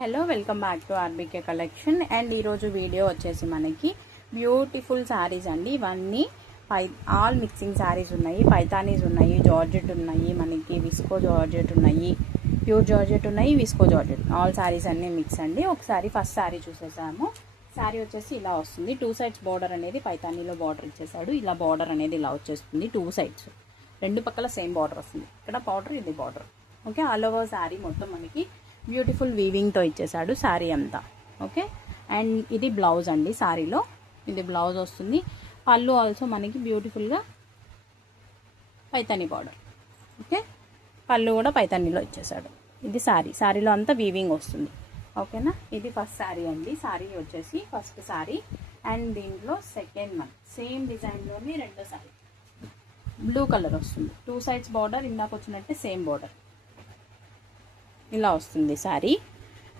Hello welcome back to RBK collection. And ఈరోజు video వచ్చేసి మనకి బ్యూటిఫుల్ శారీస్ అండి. ఇవన్నీ ఆల్ మిక్సింగ్ శారీస్ ఉన్నాయి. పైతానీస్ ఉన్నాయి, జార్జెట్ ఉన్నాయి, మనకి విస్కో జార్జెట్ ఉన్నాయి, ప్యూర్ జార్జెట్ ఉన్నాయి, విస్కో జార్జెట్, ఆల్ శారీస్ అన్నీ మిక్స్ అండి. ఒకసారి ఫస్ట్ శారీ చూసేసాము. శారీ వచ్చేసి ఇలా వస్తుంది. 2 సైడ్స్ బార్డర్ అనేది పైతానీలో బార్డర్ ఇచ్చేసాడు. ఇలా బార్డర్ అనేది ఇలా వచ్చేస్తుంది. 2 సైడ్స్ రెండు పక్కల సేమ్ బార్డర్ వస్తుంది. ఇక్కడ బార్డర్, ఇది border. Okay, all over sari మొత్తం మనకి బ్యూటిఫుల్ వీవింగ్తో ఇచ్చేసాడు శారీ అంతా. ఓకే, అండ్ ఇది బ్లౌజ్ అండి. శారీలో ఇది బ్లౌజ్ వస్తుంది. పళ్ళు ఆల్సో మనకి బ్యూటిఫుల్గా పైతానీ బార్డర్. ఓకే, పళ్ళు కూడా పైతానీలో ఇచ్చేసాడు. ఇది శారీలో అంతా వీవింగ్ వస్తుంది. ఓకేనా, ఇది ఫస్ట్ శారీ అండి. శారీ వచ్చేసి ఫస్ట్ శారీ. అండ్ దీంట్లో సెకండ్ వన్ సేమ్ డిజైన్లోని రెండో శారీ బ్లూ కలర్ వస్తుంది. 2 సైడ్స్ బార్డర్, ఇందాక వచ్చినట్టే సేమ్ బార్డర్ ఇలా వస్తుంది శారీ.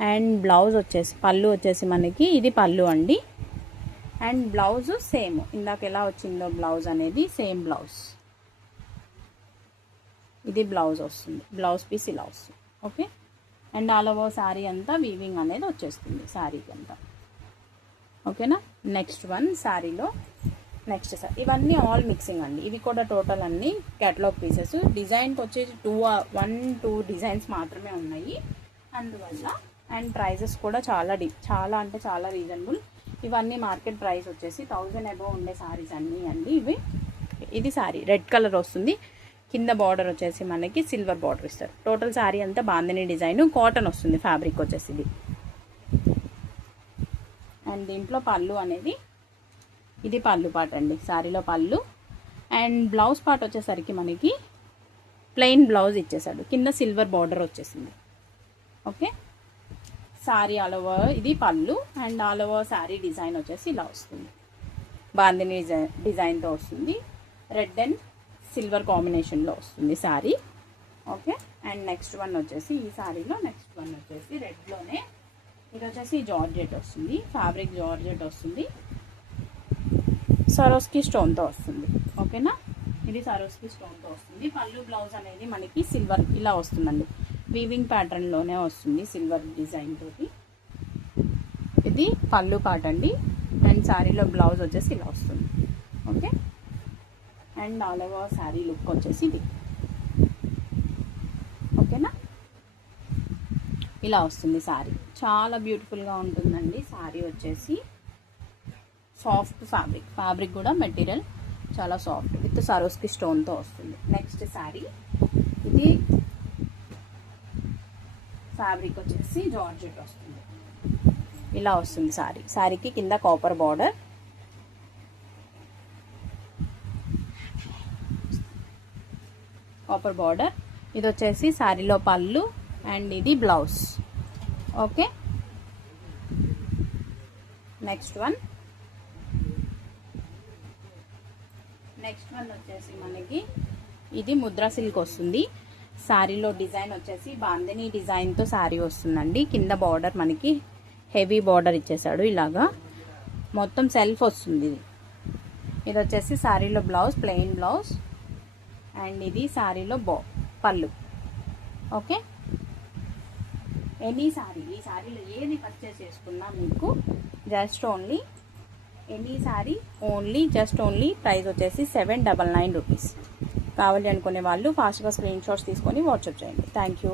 అండ్ బ్లౌజ్ వచ్చేసి పళ్ళు వచ్చేసి మనకి ఇది పళ్ళు అండి. అండ్ బ్లౌజ్ సేమ్ ఇందాక ఎలా వచ్చిందో బ్లౌజ్ అనేది సేమ్ బ్లౌజ్. ఇది బ్లౌజ్ వస్తుంది. బ్లౌజ్ పీస్ ఇలా వస్తుంది. Okay, and all over sari అంతా వీవింగ్ అనేది వచ్చేస్తుంది శారీకి అంతా. ఓకేనా, నెక్స్ట్ వన్ శారీలో నెక్స్ట్ సార్ ఇవన్నీ ఆల్ మిక్సింగ్ అండి. ఇవి కూడా టోటల్ అన్ని క్యాటలాగ్ పీసెస్. డిజైన్కి వచ్చేసి 1-2 డిజైన్స్ మాత్రమే ఉన్నాయి అందువల్ల. అండ్ ప్రైజెస్ కూడా చాలా అంటే చాలా రీజనబుల్. ఇవన్నీ మార్కెట్ ప్రైస్ వచ్చేసి 1000 అబోవ్ ఉండే శారీస్ అన్నీ అండి ఇవి. ఇది శారీ రెడ్ కలర్ వస్తుంది. కింద బార్డర్ వచ్చేసి మనకి సిల్వర్ బార్డర్ ఇస్తారు. టోటల్ శారీ అంతా బాందిని డిజైన్, కాటన్ వస్తుంది ఫ్యాబ్రిక్ వచ్చేసి ఇది. అండ్ దీంట్లో పళ్ళు అనేది ఇది పళ్ళు పార్ట్ అండి. శారీలో పళ్ళు. అండ్ బ్లౌజ్ పార్ట్ వచ్చేసరికి మనకి ప్లెయిన్ బ్లౌజ్ ఇచ్చేసాడు. కింద సిల్వర్ బార్డర్ వచ్చేసింది. ఓకే, శారీ ఆల్ ఓవర్ ఇది పళ్ళు. And all over sari design వచ్చేసి ఇలా వస్తుంది. బాందిని డిజైన్తో వస్తుంది. రెడ్ అండ్ సిల్వర్ కాంబినేషన్లో వస్తుంది sari. Okay, and next one వచ్చేసి ఈ శారీలో నెక్స్ట్ వన్ వచ్చేసి రెడ్లోనే ఇది వచ్చేసి జార్జెట్ వస్తుంది. ఫ్యాబ్రిక్ జార్జెట్ వస్తుంది. సరోస్కి స్టోన్తో వస్తుంది. ఓకేనా, ఇది సరోస్కి స్టోన్తో వస్తుంది. పళ్ళు బ్లౌజ్ అనేది మనకి సిల్వర్ ఇలా వస్తుందండి. వీవింగ్ ప్యాటర్న్లోనే వస్తుంది సిల్వర్ డిజైన్ తోటి. ఇది పళ్ళు పార్ట్ అండి. అండ్ శారీలో బ్లౌజ్ వచ్చేసి ఇలా వస్తుంది. Okay, and all over sari look వచ్చేసి ఇది. ఓకేనా, ఇలా వస్తుంది శారీ. చాలా బ్యూటిఫుల్గా ఉంటుందండి శారీ వచ్చేసి. సాఫ్ట్ ఫ్యాబ్రిక్ కూడా మెటీరియల్ చాలా సాఫ్ట్ విత్ సరోస్కి స్టోన్తో వస్తుంది. నెక్స్ట్ శారీ ఇది ఫ్యాబ్రిక్ వచ్చేసి జార్జెట్ వస్తుంది. ఇలా వస్తుంది శారీకి కింద కాపర్ బార్డర్. ఇది వచ్చేసి శారీలో పళ్ళు. అండ్ ఇది బ్లౌజ్. ఓకే, నెక్స్ట్ వన్ వచ్చేసి మనకి ఇది ముద్రా సిల్క్ వస్తుంది. శారీలో డిజైన్ వచ్చేసి బాందిని డిజైన్తో శారీ వస్తుందండి. కింద బార్డర్ మనకి హెవీ బార్డర్ ఇచ్చేసాడు. ఇలాగా మొత్తం సెల్ఫ్ వస్తుంది. ఇది వచ్చేసి శారీలో బ్లౌజ్, ప్లెయిన్ బ్లౌజ్. అండ్ ఇది శారీలో పళ్ళు. ఓకే, ఈ శారీలో ఏది పర్చేస్ చేసుకున్నా మీకు జస్ట్ ఓన్లీ ఓన్లీ ప్రైస్ వచ్చేసి 799 రూపీస్. కావాలి అనుకునే వాళ్ళు ఫాస్ట్గా స్క్రీన్ షాట్స్ తీసుకొని వాట్సాప్ చేయండి. Thank you.